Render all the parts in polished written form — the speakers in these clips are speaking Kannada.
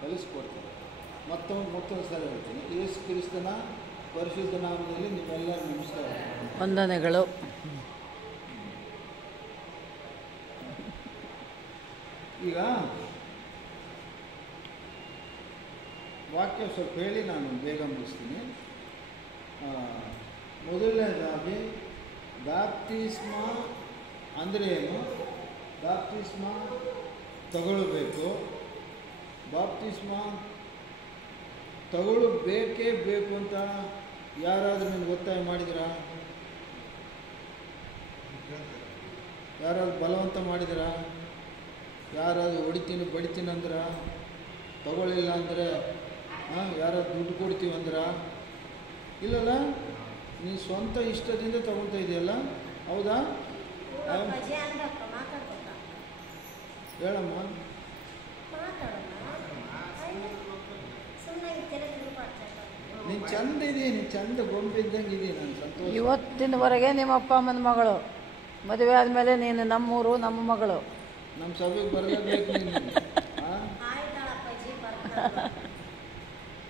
ಕಲಿಸ್ಕೊಡ್ತಾರೆ. ಮತ್ತೊಂದು ಸರಿ ಹೇಳ್ತೀನಿ, ಯೇಸು ಕ್ರಿಸ್ತನ ಪರಿಶುದ್ಧ ನಾಮದಲ್ಲಿ ನಿಮ್ಮೆಲ್ಲರೂ ನಮಸ್ಕಾರ, ವಂದನೆಗಳು. ಈಗ ವಾಕ್ಯ ಸ್ವಲ್ಪ ಹೇಳಿ ನಾನು ಬೇಗ ಮುಗಿಸ್ತೀನಿ. ಮೊದಲನೇದಾಗಿ ಬ್ಯಾಪ್ಟಿಸ್ಮ ಅಂದರೆ ಏನು? ಬ್ಯಾಪ್ಟಿಸ್ಮ ತಗೊಳ್ಬೇಕು. ಬ್ಯಾಪ್ಟಿಸ್ಮ ತಗೊಳ್ಳಬೇಕೇ ಬೇಕು ಅಂತ ಯಾರಾದರೂ ನನಗೆ ಒತ್ತಾಯ ಮಾಡಿದಿರಾ? ಯಾರಾದ್ರು ಬಲವಂತ ಮಾಡಿದಿರಾ? ಯಾರಾದ್ರು ಹೊಡಿತೀನಿ ಬಡಿತೀನಿ ಅಂದ್ರೆ, ತಗೊಳ್ಳಿಲ್ಲ ಅಂದರೆ ಯಾರಾದ್ರು ದುಡ್ಡು ಕೊಡ್ತೀವಿ ಅಂದ್ರೆ? ಇಲ್ಲಲ್ಲ, ನೀ ಸ್ವಂತ ಇಷ್ಟದಿಂದ ತಗೊಳ್ತಾ ಇದೆಯಲ್ಲ, ಹೌದಾ? ಹೇಳಮ್ಮ. ನೀನು ಚಂದ ಇದೀನಿ, ನೀನು ಚಂದ ಗೊಂಬೆ ಇದ್ದಂಗೆ ಇದೀನಿ, ನಾನು ಸಂತೋಷ. ಇವತ್ತಿನವರೆಗೆ ನಿಮ್ಮ ಅಪ್ಪ ಅಮ್ಮನ ಮಗಳು, ಮದುವೆ ಆದಮೇಲೆ ನೀನು ನಮ್ಮೂರು, ನಮ್ಮ ಮಗಳು. ನಮ್ಮ ಸಭೆಗೆ ಬರಲೇಬೇಕು ನೀನು.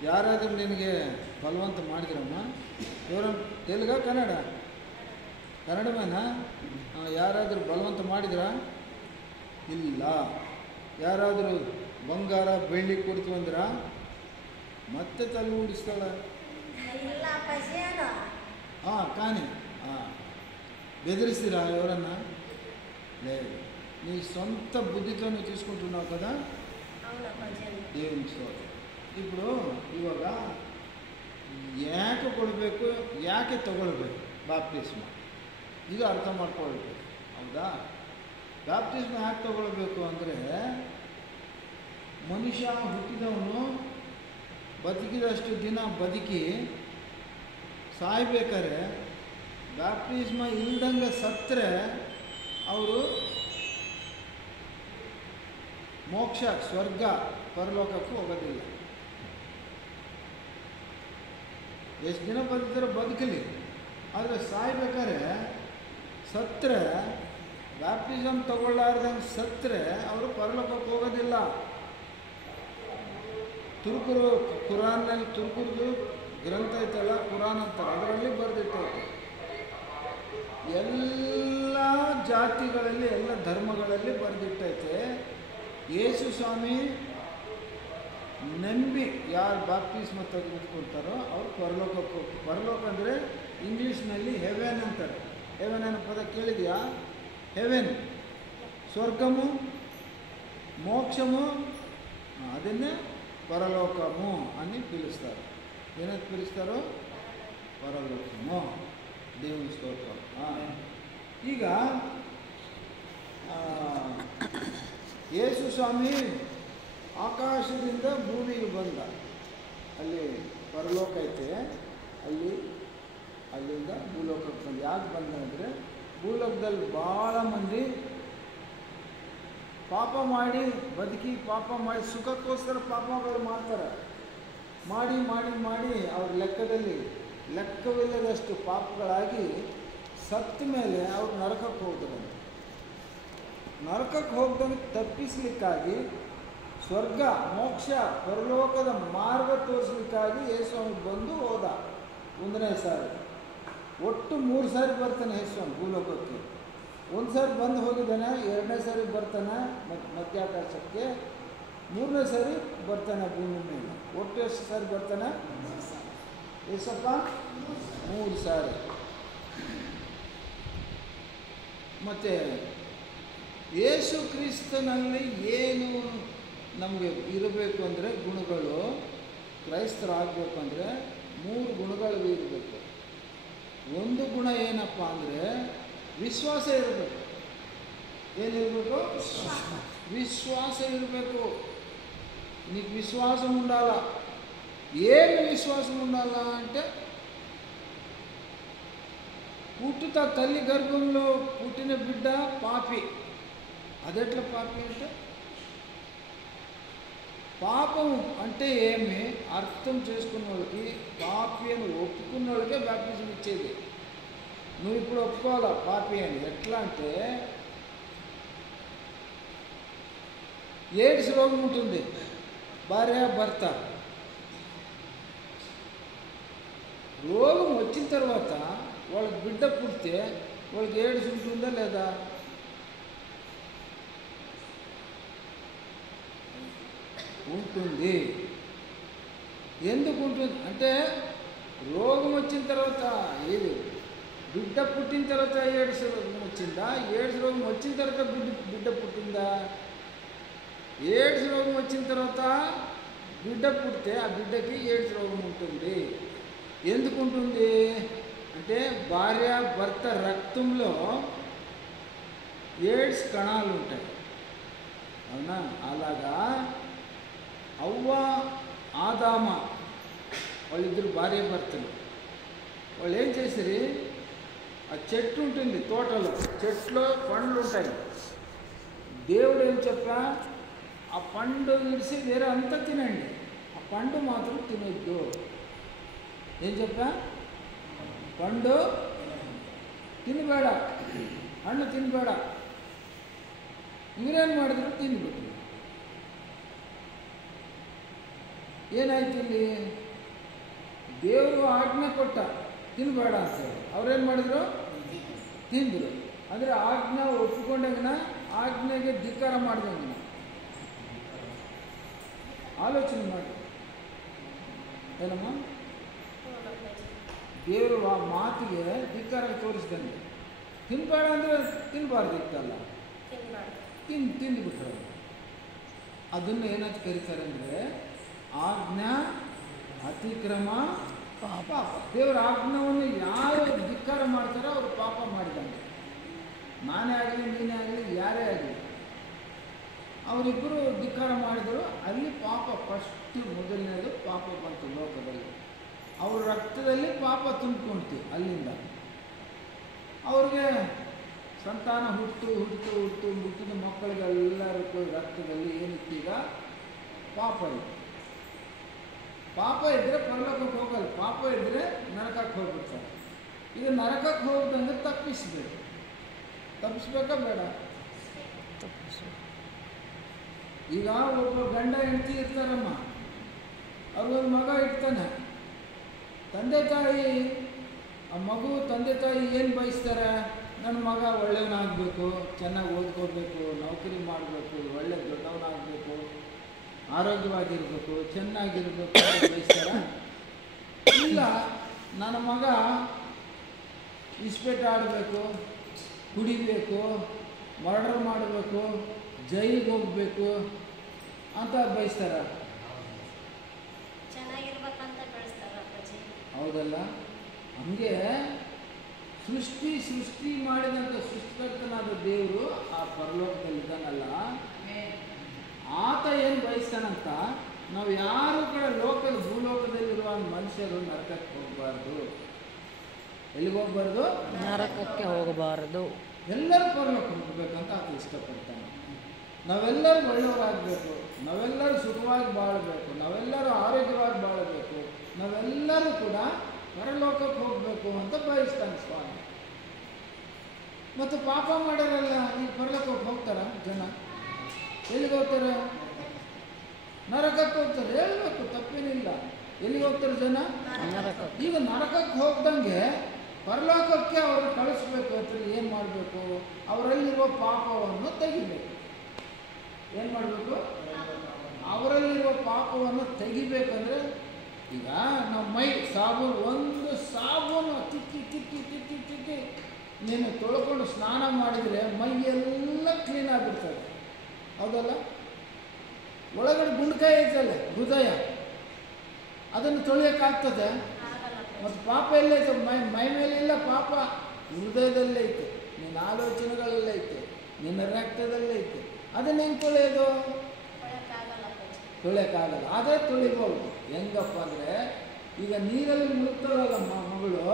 ಯಾರಾದರೂ ನಿನಗೆ ಬಲವಂತ ಮಾಡಿದ್ರಮ್ಮ? ಇವರು ತೆಲುಗ ಕನ್ನಡ ಕನ್ನಡಮೇನಾ? ಯಾರಾದರೂ ಬಲವಂತ ಮಾಡಿದ್ರಾ? ಇಲ್ಲ. ಯಾರಾದರೂ ಬಂಗಾರ ಬೆಳ್ಳಿ ಕೊಡ್ತೀವಿ ಅಂದ್ರ ಮತ್ತೆ ತಲೆ ಉಡಿಸ್ತಾಳೆ. ಕಾಣಿ ಬೆದರಿಸ್ತೀರಾ ಇವರನ್ನು? ನೀ ಸ್ವಂತ ಬುದ್ಧಿತವನ್ನು తీసుకుంటున్నావు ನಾವು కదా. దేవుని ಸ್ತೋತ್ರ. ఇప్పుడు ಇವಾಗ ಯಾಕೆ ಕೊಡಬೇಕು, ಯಾಕೆ ತಗೊಳ್ಬೇಕು ಬ್ಯಾಪ್ಟಿಸ್ಮ, ಇದು ಅರ್ಥ ಮಾಡ್ಕೊಳ್ಬೇಕು, ಹೌದಾ? ಬ್ಯಾಪ್ಟಿಸ್ಮ ಯಾಕೆ ತಗೊಳ್ಬೇಕು ಅಂದರೆ, ಮನುಷ್ಯ ಹುಟ್ಟಿದವನು ಬದುಕಿದಷ್ಟು ದಿನ ಬದುಕಿ ಸಾಯ್ಬೇಕಾದ್ರೆ ಬ್ಯಾಪ್ಟಿಸ್ಮ ಇಲ್ದಂಗೆ ಸತ್ತರೆ ಅವರು ಮೋಕ್ಷ, ಸ್ವರ್ಗ, ಪರಲೋಕಕ್ಕೂ ಹೋಗೋದಿಲ್ಲ. ಎಷ್ಟು ದಿನ ಬದುಕಿದ್ರೆ ಬದುಕಲಿ, ಆದರೆ ಸಾಯ್ಬೇಕಾದ್ರೆ ಸತ್ತರೆ, ಬ್ಯಾಪ್ಟಿಸಮ್ ತಗೊಳ್ಳಾರ್ದಂಗೆ ಸತ್ತರೆ ಅವರು ಪರಲೋಕಕ್ಕೆ ಹೋಗೋದಿಲ್ಲ. ತುರ್ಕರು ಕುರಾನ್ನಲ್ಲಿ, ತುರ್ಕರದು ಗ್ರಂಥ ಐತಲ್ಲ, ಕುರಾನ್ ಅಂತಾರೆ, ಅದರಲ್ಲಿ ಬರೆದಿರ್ತೈತೆ. ಎಲ್ಲ ಜಾತಿಗಳಲ್ಲಿ, ಎಲ್ಲ ಧರ್ಮಗಳಲ್ಲಿ ಬರೆದಿಟ್ಟೈತೆ. ಯೇಸು ಸ್ವಾಮಿ ನಂಬಿ ಯಾರು ಬ್ಯಾಪ್ಟಿಸ್ಮ ತೆಗೆದುಕೊಳ್ತಾರೋ ಅವ್ರು ಪರಲೋಕಕ್ಕೆ ಹೋಗ್ತಾರೆ. ಪರಲೋಕ ಅಂದರೆ ಇಂಗ್ಲೀಷ್ನಲ್ಲಿ ಹೆವೆನ್ ಅಂತಾರೆ. ಹೆವೆನ್ ಅನ್ನೋ ಪದ ಕೇಳಿದೆಯಾ? ಹೆವೆನ್ ಸ್ವರ್ಗಮು, ಮೋಕ್ಷಮು, ಅದನ್ನೇ ಪರಲೋಕಮು అని పిలుస్తారు. ಏನಂತ పిలుస్తారో? ಪರಲೋಕಮು. దేవుని ಸ್ತೋತ್ರ. ಈಗ ಯೇಸು ಸ್ವಾಮಿ ಆಕಾಶದಿಂದ ಭೂಮಿಗೆ ಬಂದ. ಅಲ್ಲಿ ಪರಲೋಕ ಐತೆ, ಅಲ್ಲಿಂದ ಭೂಲೋಕಕ್ಕೆ ಬಂದ. ಯಾಕೆ ಬಂದ ಅಂದರೆ, ಭೂಲೋಕದಲ್ಲಿ ಭಾಳ ಮಂದಿ ಪಾಪ ಮಾಡಿ ಬದುಕಿ, ಪಾಪ ಮಾಡಿ ಸುಖಕ್ಕೋಸ್ಕರ ಪಾಪಗಳು ಮಾಡ್ತಾರೆ. ಮಾಡಿ ಮಾಡಿ ಮಾಡಿ ಅವ್ರ ಲೆಕ್ಕದಲ್ಲಿ ಲೆಕ್ಕವಿಲ್ಲದಷ್ಟು ಪಾಪಗಳಾಗಿ ಸತ್ತ ಮೇಲೆ ಅವ್ರು ನರಕಕ್ಕೆ ಹೋಗ್ತಾರಂತೆ. ನರಕಕ್ಕೆ ಹೋಗ್ದಂಗೆ ತಪ್ಪಿಸ್ಲಿಕ್ಕಾಗಿ, ಸ್ವರ್ಗ, ಮೋಕ್ಷ, ಪರಲೋಕದ ಮಾರ್ಗ ತೋರಿಸ್ಲಿಕ್ಕಾಗಿ ಯೇಸುಸ್ವಾಮಿ ಬಂದು ಹೋದ. ಒಂದನೇ ಸಾರಿ, ಒಟ್ಟು 3 ಸಾರಿ ಬರ್ತಾನೆ ಯೇಸುಸ್ವಾಮಿ ಭೂಲೋಕಕ್ಕೆ. ಒಂದು ಸಾರಿ ಬಂದು ಹೋಗಿದ್ದಾನೆ, 2ನೇ ಸಾರಿ ಬರ್ತಾನೆ ಮಧ್ಯಾಕಾಶಕ್ಕೆ, 3ನೇ ಸಾರಿ ಬರ್ತಾನೆ ಭೂಮಿ ಮೇಲೆ. ಒಟ್ಟು ಎಷ್ಟು ಸಾರಿ ಬರ್ತಾನೆ ಯೇಸಪ್ಪ? 3 ಸಾರಿ. ಮತ್ತು ಯೇಸು ಕ್ರಿಸ್ತನಲ್ಲಿ ಏನು ನಮಗೆ ಇರಬೇಕು ಅಂದರೆ ಗುಣಗಳು, ಕ್ರೈಸ್ತರಾಗಬೇಕು ಅಂದರೆ 3 ಗುಣಗಳು ಇರಬೇಕು. ಒಂದು ಗುಣ ಏನಪ್ಪ ಅಂದರೆ ವಿಶ್ವಾಸ ಇರಬೇಕು. ಏನಿರಬೇಕು? ವಿಶ್ವಾಸ ಇರಬೇಕು. నీకు విశ్వాసం ఉండాలా. ఏమి విశ్వాసం ఉండాలా అంటే, పుట్టుత తల్లి గర్భంలో పుట్టిన బిడ్డ పాపి. అదెట్లా పాపి అంటే, పాపం అంటే ఏమి అర్థం చేసుకున్న వాళ్ళకి, పాపి అని ఒప్పుకున్న వాళ్ళకే బ్యాప్టిజం ఇచ్చేది. నువ్వు ఇప్పుడు ఒప్పుకోవాలా పాపి అని. ఎట్లా అంటే, ఎయిడ్స్ రోగం ఉంటుంది, భార్య భర్త రోగం వచ్చిన తర్వాత వాళ్ళకి బిడ్డ పుడితే వాళ్ళకి ఎయిడ్స్ ఉంటుందా లేదా? ఉంటుంది. ఎందుకు ఉంటుంది అంటే రోగం వచ్చిన తర్వాత ఏది బిడ్డ పుట్టిన తర్వాత ఎయిడ్స్ రోగం వచ్చిందా? ఎయిడ్స్ రోగం వచ్చిన తర్వాత బిడ్డ పుట్టిందా? ఎయిడ్స్ రోగం వచ్చిన తర్వాత బిడ్డ పుడితే ఆ బిడ్డకి ఎయిడ్స్ రోగం ఉంటుంది. ఎందుకు ఉంటుంది అంటే భార్య భర్త రక్తంలో ఎయిడ్స్ కణాలు ఉంటాయి. అవునా? అలాగా అవ్వ ఆదామ వాళ్ళిద్దరు భార్య భర్తలు వాళ్ళు ఏం చేసిరి, ఆ చెట్టు ఉంటుంది తోటలో, చెట్లో పండ్లు ఉంటాయి. దేవుడు ఏం చెప్పా, ఆ పండు విడిసి వేరే అంతా తినండి, ఆ పండు మాత్రం తినొద్దు. ఏం చెప్పా? పండు ತಿನ್ನಬೇಡ, ಹಣ್ಣು ತಿನ್ನಬೇಡ. ಇವರೇನು ಮಾಡಿದ್ರು, ತಿಂದ್ಬಿಟ್ರು. ಏನಾಯ್ತು ಇಲ್ಲಿ? ದೇವರು ಆಜ್ಞೆ ಕೊಟ್ಟ ತಿನ್ನಬೇಡ ಅಂತೇಳಿ, ಅವ್ರೇನು ಮಾಡಿದ್ರು? ತಿಂದರು. ಅಂದರೆ ಆಜ್ಞೆ ಒಪ್ಪಿಕೊಂಡಂಗಿನ ಆಜ್ಞೆಗೆ ಧಿಕ್ಕಾರ ಮಾಡಿದಂಗಿನ. ಆಲೋಚನೆ ಮಾಡಿ ಏನಮ್ಮ, ದೇವರು ಆ ಮಾತಿಗೆ ಧಿಕ್ಕಾರ ತೋರಿಸ್ದಂಗೆ. ತಿನ್ನಬೇಡ ಅಂದರೆ ತಿನ್ನಬಾರ್ದಿತ್ತಲ್ಲ, ತಿಂದುಬಿಟ್ರು. ಅದನ್ನು ಏನಂತ ಕರೀತಾರೆ ಅಂದರೆ ಆಜ್ಞಾ ಅತಿಕ್ರಮ ಪಾಪ. ದೇವರ ಆಜ್ಞೆಯನ್ನು ಯಾರು ಧಿಕ್ಕಾರ ಮಾಡ್ತಾರೋ ಅವರು ಪಾಪ ಮಾಡಿದಂಗೆ. ನಾನೇ ಆಗಲಿ ನೀನೇ ಆಗಲಿ ಯಾರೇ ಆಗಲಿ ಅವರಿಬ್ಬರು ಧಿಕ್ಕಾರ ಮಾಡಿದರು. ಅಲ್ಲಿ ಪಾಪ ಫಸ್ಟ್ ಮೊದಲನೇದು ಪಾಪ ಬಂತು ಲೋಕದಲ್ಲಿ. ಅವ್ರ ರಕ್ತದಲ್ಲಿ ಪಾಪ ತುಂಬಿಕೊಂಡ್ತು. ಅಲ್ಲಿಂದ ಅವ್ರಿಗೆ ಸಂತಾನ ಹುಟ್ಟಿದ ಮಕ್ಕಳಿಗೆಲ್ಲರಿಗೂ ರಕ್ತದಲ್ಲಿ ಏನಿತ್ತೀಗ ಪಾಪ ಇದೆ. ಪಾಪ ಇದ್ದರೆ ಪರಲೋಕಕ್ಕೆ ಹೋಗಲ್ಲ, ಪಾಪ ಇದ್ದರೆ ನರಕಕ್ಕೆ ಹೋಗ್ಬಿಡ್ತಾರೆ. ಈಗ ನರಕಕ್ಕೆ ಹೋಗ್ದಂಗೆ ತಪ್ಪಿಸ್ಬೇಕು. ತಪ್ಪಿಸ್ಬೇಕಾ ಬೇಡ? ಈಗ ಒಬ್ಬ ಗಂಡ ಹೆಂಡತಿ ಇರ್ತಾರಮ್ಮ, ಅವ್ರಿಗೊಂದು ಮಗ ಇರ್ತಾನೆ. ತಂದೆ ತಾಯಿ ಆ ಮಗು ತಂದೆ ತಾಯಿ ಏನು ಬಯಸ್ತಾರೆ, ನನ್ನ ಮಗ ಒಳ್ಳೆಯವನಾಗಬೇಕು, ಚೆನ್ನಾಗಿ ಓದ್ಕೋಬೇಕು, ನೌಕರಿ ಮಾಡಬೇಕು, ಒಳ್ಳೆ ದೊಡ್ಡವನಾಗಬೇಕು, ಆರೋಗ್ಯವಾಗಿರಬೇಕು, ಚೆನ್ನಾಗಿರಬೇಕು ಅಂತ ಬಯಸ್ತಾರ? ಇಲ್ಲ, ನನ್ನ ಮಗ ಇಸ್ಪೇಟ್ ಆಡಬೇಕು, ಕುಡಿಬೇಕು, ಮರ್ಡರ್ ಮಾಡಬೇಕು, ಜೈಲಿಗೆ ಹೋಗಬೇಕು ಅಂತ ಬಯಸ್ತಾರ? ಹೌದಲ್ಲ? ಹಂಗೆ ಸೃಷ್ಟಿ ಮಾಡಿದಂಥ ಸೃಷ್ಟಿಕರ್ತನಾದ ದೇವರು ಆ ಪರಲೋಕದಲ್ಲಿದ್ದಾನಲ್ಲ, ಆತ ಏನು ಬಯಸ್ತಾನಂತ ನಾವು ಯಾರು ಕೂಡ ಭೂಲೋಕದಲ್ಲಿರುವ ಮನುಷ್ಯರು ನರಕಕ್ಕೆ ಹೋಗಬಾರ್ದು. ಎಲ್ಲಿಗೆ ಹೋಗಬಾರ್ದು? ನರಕಕ್ಕೆ ಹೋಗಬಾರದು. ಎಲ್ಲರೂ ಪರಲೋಕಕ್ಕೆ ಹೋಗ್ಬೇಕಂತ ಆತ ಇಷ್ಟಪಡ್ತಾನೆ. ನಾವೆಲ್ಲರೂ ಒಳ್ಳೆಯವರಾಗಬೇಕು, ನಾವೆಲ್ಲರೂ ಸುಖವಾಗಿ ಬಾಳಬೇಕು, ನಾವೆಲ್ಲರೂ ಆರೋಗ್ಯವಾಗಿ ಬಾಳಬೇಕು, ನಾವೆಲ್ಲರೂ ಕೂಡ ಪರಲೋಕಕ್ಕೆ ಹೋಗಬೇಕು ಅಂತ ಬಯಸ್ತಾನೆ ಸ್ವಾಮಿ. ಮತ್ತು ಪಾಪ ಮಾಡೋರೆಲ್ಲ ಈ ಪರಲೋಕಕ್ಕೆ ಹೋಗ್ತಾರ ಜನ? ಎಲ್ಲಿಗೆ ಹೋಗ್ತಾರೆ? ನರಕಕ್ಕೆ ಹೋಗ್ತಾರೆ. ಹೇಳಬೇಕು, ತಪ್ಪೇನಿಲ್ಲ. ಎಲ್ಲಿಗೆ ಹೋಗ್ತಾರೆ ಜನ? ಈಗ ನರಕಕ್ಕೆ ಹೋಗ್ದಂಗೆ ಪರಲೋಕಕ್ಕೆ ಅವರು ಕಳಿಸ್ಬೇಕು ಅಂತ ಏನು ಮಾಡಬೇಕು? ಅವರಲ್ಲಿರುವ ಪಾಪವನ್ನು ತೆಗಿಬೇಕು. ಏನು ಮಾಡಬೇಕು? ಅವರಲ್ಲಿರುವ ಪಾಪವನ್ನು ತೆಗಿಬೇಕಂದ್ರೆ ಈಗ ನಾವು ಮೈ ಒಂದು ಸಾಬೂನು ತಿಕ್ಕಿ ನೀನು ತೊಳ್ಕೊಂಡು ಸ್ನಾನ ಮಾಡಿದರೆ ಮೈಯೆಲ್ಲ ಕ್ಲೀನ್ ಆಗಿಬಿಡ್ತದೆ. ಹೌದಲ್ಲ? ಒಳಗಡೆ ಗುಂಡ್ಕಾಯಿ ಐತಲ್ಲ ಹೃದಯ, ಅದನ್ನು ತೊಳೆಯೋಕ್ಕಾಗ್ತದೆ? ಮತ್ತು ಪಾಪ ಎಲ್ಲೈತೆ? ಮೈ ಮೇಲಿಲ್ಲ ಪಾಪ, ಹೃದಯದಲ್ಲೇ ಐತೆ, ನಿನ್ನ ಆಲೋಚನೆಗಳಲ್ಲೇ ಐತೆ, ನಿನ್ನ ರಕ್ತದಲ್ಲೇ ಐತೆ. ಅದನ್ನು ಹೆಂಗೆ ತೊಳೆಯೋದು? ತೊಳೆಯೋಕ್ಕಾಗಲ್ಲ. ಆದರೆ ತೊಳಿಬೋದು. ಹೆಂಗಪ್ಪ ಅಂದರೆ ಈಗ ನೀರಲ್ಲಿ ಮುಳುಗ್ತಾಳಲ್ಲ ಮಗಳು,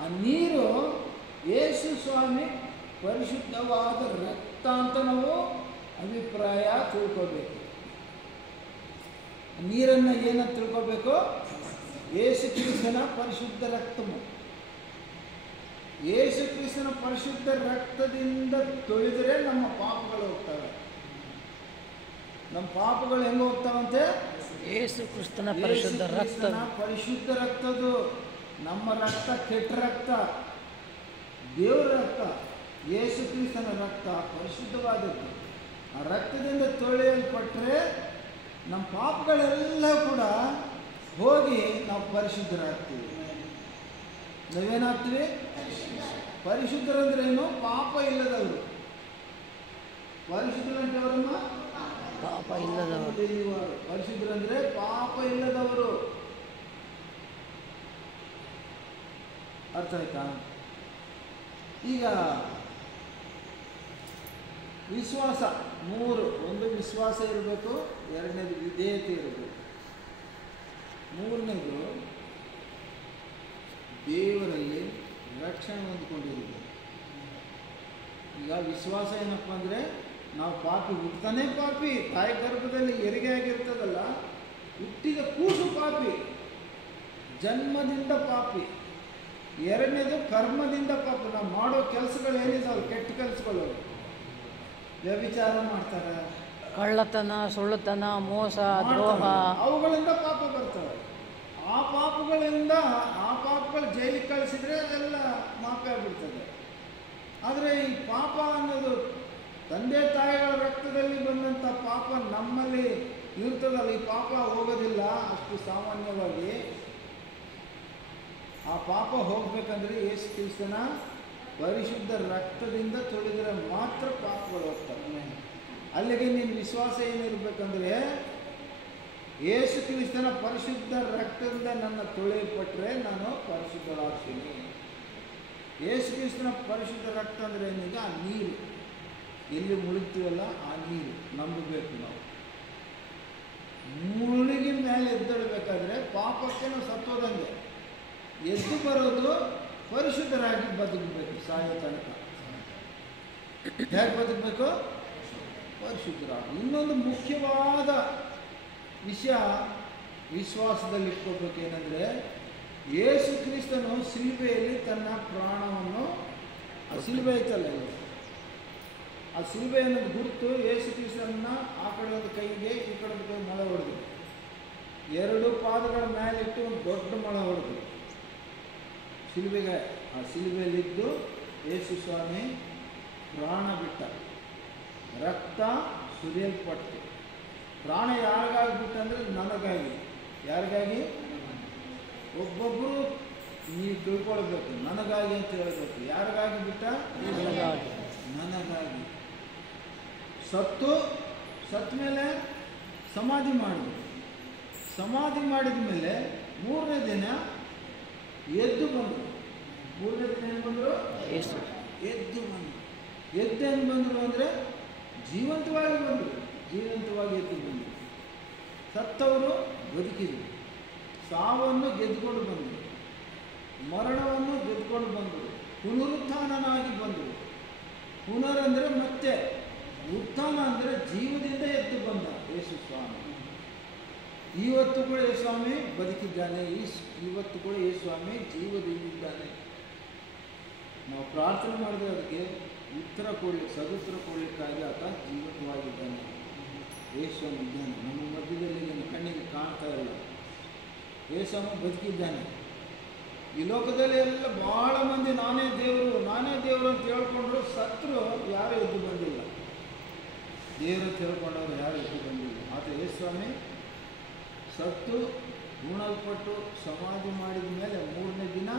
ಆ ನೀರು ಯೇಸು ಸ್ವಾಮಿ ಪರಿಶುದ್ಧವಾದ ರಕ್ತ ಅಂತ ನಾವು ಅಭಿಪ್ರಾಯ ತಿಳ್ಕೋಬೇಕು. ನೀರನ್ನು ಏನಂತ ತಿಳ್ಕೋಬೇಕು? ಯೇಸು ಕ್ರಿಸ್ತನ ಪರಿಶುದ್ಧ ರಕ್ತವು. ಯೇಸು ಕ್ರಿಸ್ತನ ಪರಿಶುದ್ಧ ರಕ್ತದಿಂದ ತೊಳೆದರೆ ನಮ್ಮ ಪಾಪಗಳು ಹೋಗ್ತವೆ. ನಮ್ಮ ಪಾಪಗಳು ಹೆಂಗೆ ಹೋಗ್ತಾವಂತೆ? ಯೇಸು ಕ್ರಿಸ್ತನ ಪರಿಶುದ್ಧ ರಕ್ತ. ಪರಿಶುದ್ಧ ರಕ್ತದು. ನಮ್ಮ ರಕ್ತ ಕೆಟ್ಟ ರಕ್ತ, ದೇವರ ರಕ್ತ. ಯೇಸು ಕ್ರಿಸ್ತನ ರಕ್ತ ಪರಿಶುದ್ಧವಾದದ್ದು. ಆ ರಕ್ತದಿಂದ ತೊಳೆಯಲ್ಪಟ್ಟರೆ ನಮ್ಮ ಪಾಪಗಳೆಲ್ಲ ಕೂಡ ಹೋಗಿ ನಾವು ಪರಿಶುದ್ಧರಾಗ್ತೀವಿ. ನಾವೇನಾಗ್ತೀವಿ? ಪರಿಶುದ್ಧರಂದ್ರೇನು? ಪಾಪ ಇಲ್ಲದವರು. ಪರಿಶುದ್ಧರಂತವರನ್ನ ಪಾಪ ಇಲ್ಲದವರು. ಪರಿಶುದ್ಧರಂದ್ರೆ ಪಾಪ ಇಲ್ಲದವರು. ಅರ್ಥ ಆಯ್ತಾ? ಈಗ ವಿಶ್ವಾಸ 3. ಒಂದು ವಿಶ್ವಾಸ ಇರಬೇಕು, ಎರಡನೇದು ವಿಧೇಯತೆ ಇರಬೇಕು, ಮೂರನೇದು ದೇವರಲ್ಲಿ ರಕ್ಷಣೆ ಹೊಂದ್ಕೊಂಡಿರಬೇಕು. ಈಗ ವಿಶ್ವಾಸ ಏನಪ್ಪ ಅಂದರೆ, ನಾವು ಪಾಪಿ, ಹುಟ್ಟತಾನೆ ಪಾಪಿ. ತಾಯಿ ಗರ್ಭದಲ್ಲಿ ಹೆರಿಗೆ ಆಗಿರ್ತದಲ್ಲ, ಹುಟ್ಟಿದ ಕೂಸು ಪಾಪಿ, ಜನ್ಮದಿಂದ ಪಾಪಿ. ಎರಡನೇದು ಕರ್ಮದಿಂದ ಪಾಪಿ. ನಾವು ಮಾಡೋ ಕೆಲಸಗಳು ಏನಿದಾವೆ, ಕೆಟ್ಟ ಕೆಲಸಗಳು. ವ್ಯಭಿಚಾರ ಮಾಡ್ತಾರೆ, ಕಳ್ಳತನ, ಸುಳ್ಳುತನ, ಮೋಸ, ದ್ರೋಹ, ಅವುಗಳಿಂದ ಪಾಪ ಬರ್ತವೆ. ಆ ಪಾಪಗಳು ಜೈಲಿಗೆ ಕಳಿಸಿದ್ರೆ ಅದೆಲ್ಲ ಮಾಪೆ ಆಗ್ಬಿಡ್ತದೆ. ಆದರೆ ಈ ಪಾಪ ಅನ್ನೋದು ತಂದೆ ತಾಯಿಗಳ ರಕ್ತದಲ್ಲಿ ಬಂದಂಥ ಪಾಪ ನಮ್ಮಲ್ಲಿ ಇರ್ತದಲ್ಲ, ಈ ಪಾಪ ಹೋಗೋದಿಲ್ಲ ಅಷ್ಟು ಸಾಮಾನ್ಯವಾಗಿ. ಆ ಪಾಪ ಹೋಗ್ಬೇಕಂದ್ರೆ ಯೇಸು ಕ್ರಿಸ್ತನ ಪರಿಶುದ್ಧ ರಕ್ತದಿಂದ ತೊಳೆದರೆ ಮಾತ್ರ ಪಾಪಗಳು ಹೋಗ್ತವೆ. ಅಲ್ಲಿಗೆ ನಿನ್ನ ವಿಶ್ವಾಸ ಏನಿರಬೇಕಂದ್ರೆ, ಯೇಸು ಕ್ರಿಸ್ತನ ಪರಿಶುದ್ಧ ರಕ್ತದಿಂದ ನನ್ನ ತೊಳೆಯಲ್ಪಟ್ಟರೆ ನಾನು ಪರಿಶುದ್ಧರಾಗ್ತೀನಿ. ಯೇಸು ಕ್ರಿಸ್ತನ ಪರಿಶುದ್ಧ ರಕ್ತ ಅಂದರೆ ಏನೀಗ ಆ ನೀರು, ಎಲ್ಲಿ ಮುಳುಗ್ತೀವಲ್ಲ ಆ ನೀರು ನಂಬಬೇಕು. ನಾವು ಮುಳುಗಿ ಮೇಲೆ ಎದ್ದೇಳಬೇಕಾದ್ರೆ ಪಾಪಕ್ಕೆ ನಾವು ಸತ್ತೋದಂಗೆ. ಎದ್ದು ಬರೋದು ಪರಿಶುದ್ಧರಾಗಿ ಬದುಕಬೇಕು ಸಾಯೋ ತನಕ. ಹೇಗೆ ಬದುಕಬೇಕು? ಪರಿಶುದ್ಧರಾಗಿ. ಇನ್ನೊಂದು ಮುಖ್ಯವಾದ ವಿಷಯ ವಿಶ್ವಾಸದಲ್ಲಿ ಇಟ್ಕೋಬೇಕೇನೆಂದರೆ, ಯೇಸು ಕ್ರಿಸ್ತನು ಶಿಲುಬೆಯಲ್ಲಿ ತನ್ನ ಪ್ರಾಣವನ್ನು, ಆ ಶಿಲುಬೆ ಐತಲ್ಲ, ಆ ಶಿಲುಬೆ ಅನ್ನೋದು ಗುರುತು ಯೇಸು ಕ್ರಿಸ್ತನನ್ನ ಆ ಕಡೆ ಒಂದು ಕೈಗೆ ಈ ಕಡೆ ಒಂದು ಕೈ ಮೊಳೆ ಹೊಡೆದು, 2 ಪಾದಗಳ ಮೇಲಿಟ್ಟು ಒಂದು ದೊಡ್ಡ ಮೊಳೆ ಹೊಡೆದು ಶಿಲುಬೆಗೆ, ಆ ಶಿಲುಬೆಯಲ್ಲಿದ್ದು ಯೇಸು ಸ್ವಾಮಿ ಪ್ರಾಣ ಬಿಟ್ಟ. ರಕ್ತ ಸುರಿಯಲ್ಪಟ್ಟು. ಪ್ರಾಣ ಯಾರಿಗಾಗಿ ಬಿಟ್ಟಂದರೆ ನನಗಾಗಿ. ಯಾರಿಗಾಗಿ? ಒಬ್ಬೊಬ್ಬರು ನೀವು ತಿಳ್ಕೊಳ್ಬೇಕು, ನನಗಾಗಿ ಅಂತ ಹೇಳಬೇಕು. ಯಾರಿಗಾಗಿ ಬಿಟ್ಟ? ನನಗಾಗಿ. ಸತ್ತ ಮೇಲೆ ಸಮಾಧಿ ಮಾಡಿದ್ರು. ಸಮಾಧಿ ಮಾಡಿದ ಮೇಲೆ 3ನೇ ದಿನ ಎದ್ದು ಬಂದರು. 3ನೇ ದಿನ ಏನು ಬಂದರು? ಎದ್ದು ಬಂದರು. ಎದ್ದೇನು ಬಂದರು ಅಂದರೆ ಜೀವಂತವಾಗಿ ಬಂದರು. ಜೀವಂತವಾಗಿ ಎದ್ದು ಬಂದರು. ಸತ್ತವರು ಬದುಕಿದರು. ಸಾವನ್ನು ಗೆದ್ದುಕೊಂಡು ಬಂದರು. ಮರಣವನ್ನು ಗೆದ್ದುಕೊಂಡು ಬಂದರು. ಪುನರುತ್ಥಾನನಾಗಿ ಬಂದರು. ಪುನರಂದರೆ ಮತ್ತೆ, ಉತ್ಥಾನ ಅಂದರೆ ಜೀವದಿಂದ ಎದ್ದು ಬಂದ ಯೇಸು ಸ್ವಾಮಿ. ಇವತ್ತು ಕೂಡ ಯೇಸು ಸ್ವಾಮಿ ಬದುಕಿದ್ದಾನೆ. ಇವತ್ತು ಕೂಡ ಯೇಸು ಸ್ವಾಮಿ ಜೀವದಿಂದಿದ್ದಾನೆ. ನಾವು ಪ್ರಾರ್ಥನೆ ಮಾಡಿದ್ರೆ ಅದಕ್ಕೆ ಉತ್ತರ ಕೊಡಲಿಕ್ಕೆ, ಸದುತ್ತರ ಕೊಡಲಿಕ್ಕಾಗಿ ಆತ ಜೀವಂತವಾಗಿದ್ದಾನೆ. ಯೇಸು ಸ್ವಾಮಿ ಇದ್ದಾನೆ ನಮ್ಮ ಮಧ್ಯದಲ್ಲಿ. ನನ್ನ ಕಣ್ಣಿಗೆ ಕಾಣ್ತಾ ಇಲ್ಲ. ಯೇಸು ಸ್ವಾಮಿ ಬದುಕಿದ್ದಾನೆ. ಈ ಲೋಕದಲ್ಲಿ ಎಲ್ಲ ಭಾಳ ಮಂದಿ ನಾನೇ ದೇವರು ಅಂತ ಹೇಳ್ಕೊಂಡ್ರು, ಸತ್ರು ಯಾರೂ ಎದ್ದು ಬಂದಿಲ್ಲ. ದೇವರು ತಿಳ್ಕೊಂಡವರು ಯಾರು ಎದ್ದು ಬಂದಿಲ್ಲ. ಆತ ಯೇಸು ಸ್ವಾಮಿ ಸತ್ತು ಗುಣಲ್ಪಟ್ಟು ಸಮಾಧಿ ಮಾಡಿದ ಮೇಲೆ 3ನೇ ದಿನ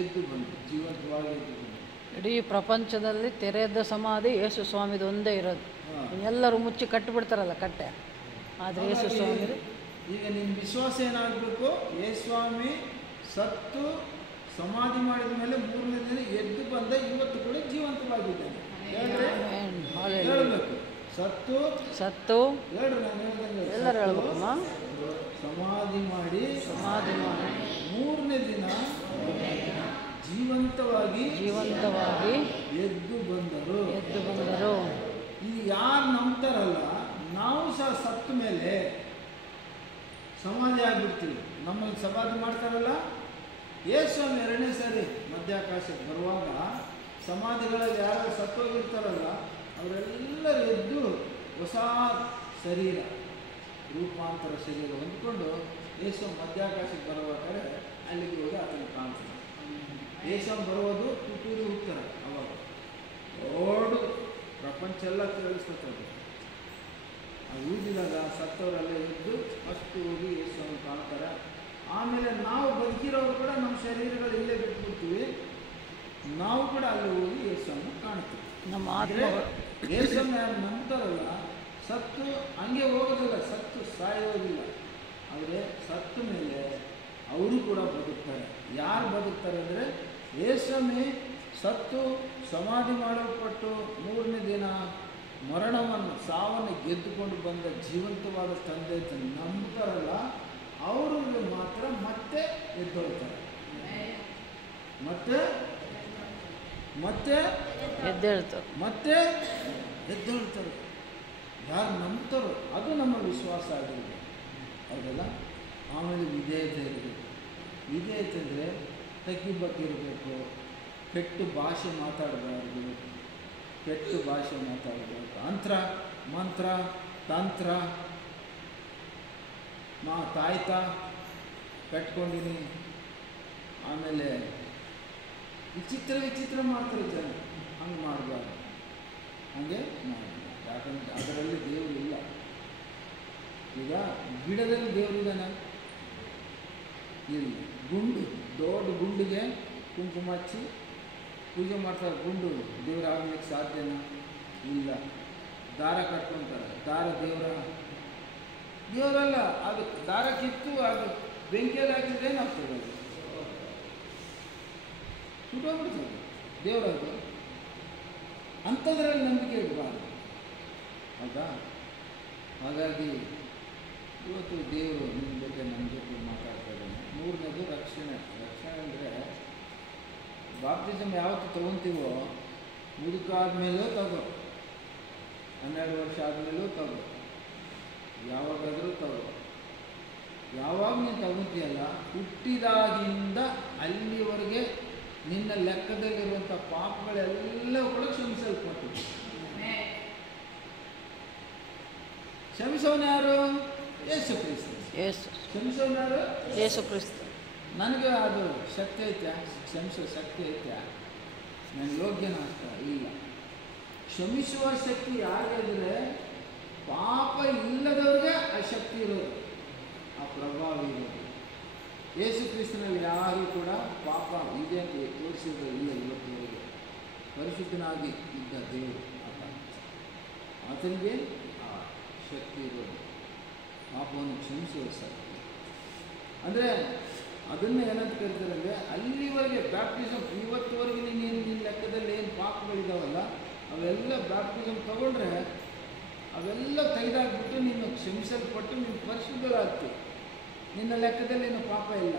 ಎದ್ದು ಬಂದು ಜೀವಂತವಾಗಿ ಎದ್ದು ಬಂದು. ಇಡೀ ಪ್ರಪಂಚದಲ್ಲಿ ತೆರೆದ ಸಮಾಧಿ ಯೇಸು ಸ್ವಾಮಿದು ಒಂದೇ ಇರೋದು. ಎಲ್ಲರೂ ಮುಚ್ಚಿ ಕಟ್ಟಿಬಿಡ್ತಾರಲ್ಲ ಕಟ್ಟೆ, ಆದರೆ ಯೇಸು ಸ್ವಾಮಿ. ಈಗ ನಿಮ್ಮ ವಿಶ್ವಾಸ ಏನಾಗಬೇಕು? ಯೇಸು ಸ್ವಾಮಿ ಸತ್ತು ಸಮಾಧಿ ಮಾಡಿದ ಮೇಲೆ 3ನೇ ದಿನ ಎದ್ದು ಬಂದ, ಇವತ್ತು ಕೂಡ ಜೀವಂತವಾಗಿದ್ದಾನೆ. ಹೇಳಬೇಕು. ಸತ್ತು ಹೇಳ್ರಿ, ನಾನು ಹೇಳ್ದಂಗೆ ಎಲ್ಲರೂ ಹೇಳ್ಬೇಕಮ್ಮ. ಸಮಾಧಿ ಮಾಡಿ 3ನೇ ದಿನ ಜೀವಂತವಾಗಿ ಎದ್ದು ಬಂದರು. ಇದು ಯಾರು ನಂಬ್ತಾರಲ್ಲ, ನಾವು ಸಹ ಸತ್ತ ಮೇಲೆ ಸಮಾಧಿ ಆಗಿಬಿಡ್ತೀವಿ. ನಮ್ಮಲ್ಲಿ ಸಮಾಧಿ ಮಾಡ್ತಾರಲ್ಲ, ಯೇಸು ಸ್ವಾಮಿ 2ನೇ ಸಾರಿ ಮಧ್ಯಾಕಾಶಕ್ಕೆ ಬರುವಾಗ ಸಮಾಧಿಗಳಲ್ಲಿ ಯಾರು ಸತ್ತೋಗಿರ್ತಾರಲ್ಲ ಅವರೆಲ್ಲರೂ ಎದ್ದು ಹೊಸ ಶರೀರ ರೂಪಾಂತರ ಶರೀರ ಹೊಂದ್ಕೊಂಡು ಯೇಸು ಮಧ್ಯಾಕಾಶಕ್ಕೆ ಬರಬೇಕಾದ್ರೆ ಅಲ್ಲಿಗೆ ಹೋಗಿ ಆತನ ಕಾಣ್ತಾನೆ. ಯೇಸು ಬರುವುದು ತುತ್ತೂರಿ ಹೋಗ್ತಾರೆ. ಅವಾಗ ದೊಡ್ಡ ಪ್ರಪಂಚ ಎಲ್ಲ ಕೇಳಿಸ್ತದೆ. ಅದು ಊದಿದಾಗ ಸತ್ತವರೆಲ್ಲ ಇದ್ದು ಅಷ್ಟು ಹೋಗಿ ಯೇಸುವನ್ನು ಕಾಣ್ತಾರೆ. ಆಮೇಲೆ ನಾವು ಬದುಕಿರೋರು ಕೂಡ ನಮ್ಮ ಶರೀರಗಳು ಇಲ್ಲೇ ಬಿಟ್ಬಿಡ್ತೀವಿ, ನಾವು ಕೂಡ ಅಲ್ಲಿ ಹೋಗಿ ಯೇಸುವನ್ನು ಕಾಣ್ತೀವಿ. ನಮ್ಮ ಆತ್ಮ ಯೇಸುವನ್ನು ಯಾರು ನಂಬ್ತಾರಲ್ಲ ಸತ್ತು ಹಂಗೆ ಹೋಗೋದಿಲ್ಲ, ಸತ್ತು ಸಾಯೋದಿಲ್ಲ. ಆದರೆ ಸತ್ತ ಮೇಲೆ ಅವರು ಕೂಡ ಬದುಕ್ತಾರೆ. ಯಾರು ಬದುಕ್ತಾರೆ ಅಂದರೆ ಯೇಸುವೇ ಸತ್ತು ಸಮಾಧಿ ಮಾಡಲ್ಪಟ್ಟು 3ನೇ ದಿನ ಮರಣವನ್ನು ಸಾವನ್ನು ಗೆದ್ದುಕೊಂಡು ಬಂದ ಜೀವಂತವಾದ ತಂದೆ ನಂಬ್ತಾರಲ್ಲ ಅವರಿಗೆ ಮಾತ್ರ ಮತ್ತೆ ಎದ್ದೊಳ್ತಾರೆ. ಮತ್ತೆ ಮತ್ತೆ ಎದ್ದೇಳ್ತಾರೆ. ಮತ್ತೆ ಎದ್ದೊಳ್ತಾರೆ. ಯಾರು ನಂಬ್ತಾರೋ ಅದು ನಮ್ಮ ವಿಶ್ವಾಸ ಆಗಿರಬೇಕು. ಹೌದಲ್ಲ? ಆಮೇಲೆ ವಿಧೇಯತೆ ಇರಬೇಕು. ವಿಧೇಯತೆ ಅಂದರೆ ತಗ್ಗಿ ಬಗ್ಗೆ ಇರಬೇಕು. ಕೆಟ್ಟು ಭಾಷೆ ಮಾತಾಡಬಾರ್ದು. ಕೆಟ್ಟು ಭಾಷೆ ಮಾತಾಡಬಾರ್ದು. ಮಂತ್ರ ತಂತ್ರ ತಾಯ್ತ ಕಟ್ಕೊಂಡಿನಿ. ಆಮೇಲೆ ವಿಚಿತ್ರ ಮಾಡ್ತಾರೆ ಜನ. ಹಂಗೆ ಮಾಡಬಾರ್ದು. ಹಾಗೆ ಮಾಡಬಾರ್ದು. ಯಾಕಂದರೆ ಅದರಲ್ಲಿ ದೇವರು ಇಲ್ಲ. ಈಗ ಗಿಡದಲ್ಲಿ ದೇವರಿದ್ದಾನೆ ಇಲ್ಲ. ಗುಂಡು ದೊಡ್ಡ ಗುಂಡಿಗೆ ಕುಂಕುಮ ಹಚ್ಚಿ ಪೂಜೆ ಮಾಡ್ತಾರೆ. ಗುಂಡು ದೇವರ ಆಗಲಿಕ್ಕೆ ಸಾಧ್ಯನಾ? ಇಲ್ಲ. ದಾರ ಕಟ್ಕೊತಾರೆ. ದಾರ ದೇವರಲ್ಲ. ಅದು ದಾರ ಕಿತ್ತು ಅದು ಬೆಂಕಿಯಲ್ಲಿ ಹಾಕಿದ್ರೆ ಏನಾಗ್ತದೆ? ಅದು ಸುಟ್ಟೋಗ್ಬಿಡ್ತದೆ ದೇವರದು. ಅಂಥದ್ರಲ್ಲಿ ನಂಬಿಕೆ ಇಡಬಾರ್ದು. ಹೌದಾ? ಹಾಗಾಗಿ ಇವತ್ತು ದೇವರು ನಿಮ್ಮ ಬಗ್ಗೆ ನಮ್ಮ ಜೊತೆ ಮಾತಾಡ್ತಾ ಇದ್ದಾನೆ. 3ನೇದು ರಕ್ಷಣೆ. ರಕ್ಷಣೆ ಅಂದರೆ ಬಾಪ್ಟಿಸಮ್ ಯಾವತ್ತು ತೊಗೊತೀವೋ ಮುದುಕಾದ್ಮೇಲೂ ತಗೋ, 12 ವರ್ಷ ಆದಮೇಲೂ ತಗೋ, ಯಾವಾಗಾದರೂ ತಗೋ. ಯಾವಾಗ ನೀನು ತಗೋತೀಯಲ್ಲ ಹುಟ್ಟಿದಾಗಿಂದ ಅಲ್ಲಿವರೆಗೆ ನಿನ್ನ ಲೆಕ್ಕದಲ್ಲಿರುವಂಥ ಪಾಪಗಳೆಲ್ಲವೂ ಕೂಡ ಕ್ಷಮಿಸಲ್ಪಟ್ಟಿದೆ. ಕ್ಷಮಿಸೋನು ಯಾರು? ಯೇಸು ಕ್ರಿಸ್ತ. ಕ್ಷಮಿಸೋನು ಯಾರು? ಯೇಸು ಕ್ರಿಸ್ತ. ನನಗೆ ಅದು ಶಕ್ತಿ ಐತ್ಯಾ? ಕ್ಷಮಿಸೋ ಶಕ್ತಿ ಐತ್ಯಾ? ನಾನು ಯೋಗ್ಯನ ಅಷ್ಟ ಇಲ್ಲ. ಕ್ಷಮಿಸುವ ಶಕ್ತಿ ಯಾರಿಗಾದರೆ ಪಾಪ ಇಲ್ಲದವ್ರಿಗೆ ಆ ಶಕ್ತಿ ಇರೋದು, ಆ ಪ್ರಭಾವ ಇರೋದು. ಯೇಸು ಕ್ರಿಸ್ತನಲ್ಲಿ ಯಾರೂ ಕೂಡ ಪಾಪ ಇದೆ ಅಂತ ತೋರಿಸಿದ್ರು ಇಲ್ಲ. ಇವತ್ತುವರೆಗೆ ಪರಿಶುದ್ಧನಾಗಿ ಇದ್ದ ದೇವರು ಆತನಿಗೆ ಆ ಶಕ್ತಿ ಇರೋದು, ಪಾಪವನ್ನು ಕ್ಷಮಿಸುವ ಶಕ್ತಿ. ಅಂದರೆ ಅದನ್ನು ಏನಂತ ಕರೀತಾರೆ ಅಂದರೆ ಅಲ್ಲಿವರೆಗೆ ಬ್ಯಾಪ್ಟಿಸಮ್ ಇವತ್ತುವರೆಗೆ ನಿನ್ನ ಲೆಕ್ಕದಲ್ಲಿ ಏನು ಪಾಪಗಳಿದಾವಲ್ಲ ಅವೆಲ್ಲ ಬ್ಯಾಪ್ಟಿಸಮ್ ತಗೊಂಡ್ರೆ ಅವೆಲ್ಲ ತೆಗೆದಾಕ್ಬಿಟ್ಟು ನೀನು ಕ್ಷಮಿಸಲ್ಪಟ್ಟು ನೀನು ಪರಿಶುದ್ಧರಾಗ್ತೀವಿ. ನಿನ್ನ ಲೆಕ್ಕದಲ್ಲಿ ನಿನ್ನ ಪಾಪ ಇಲ್ಲ.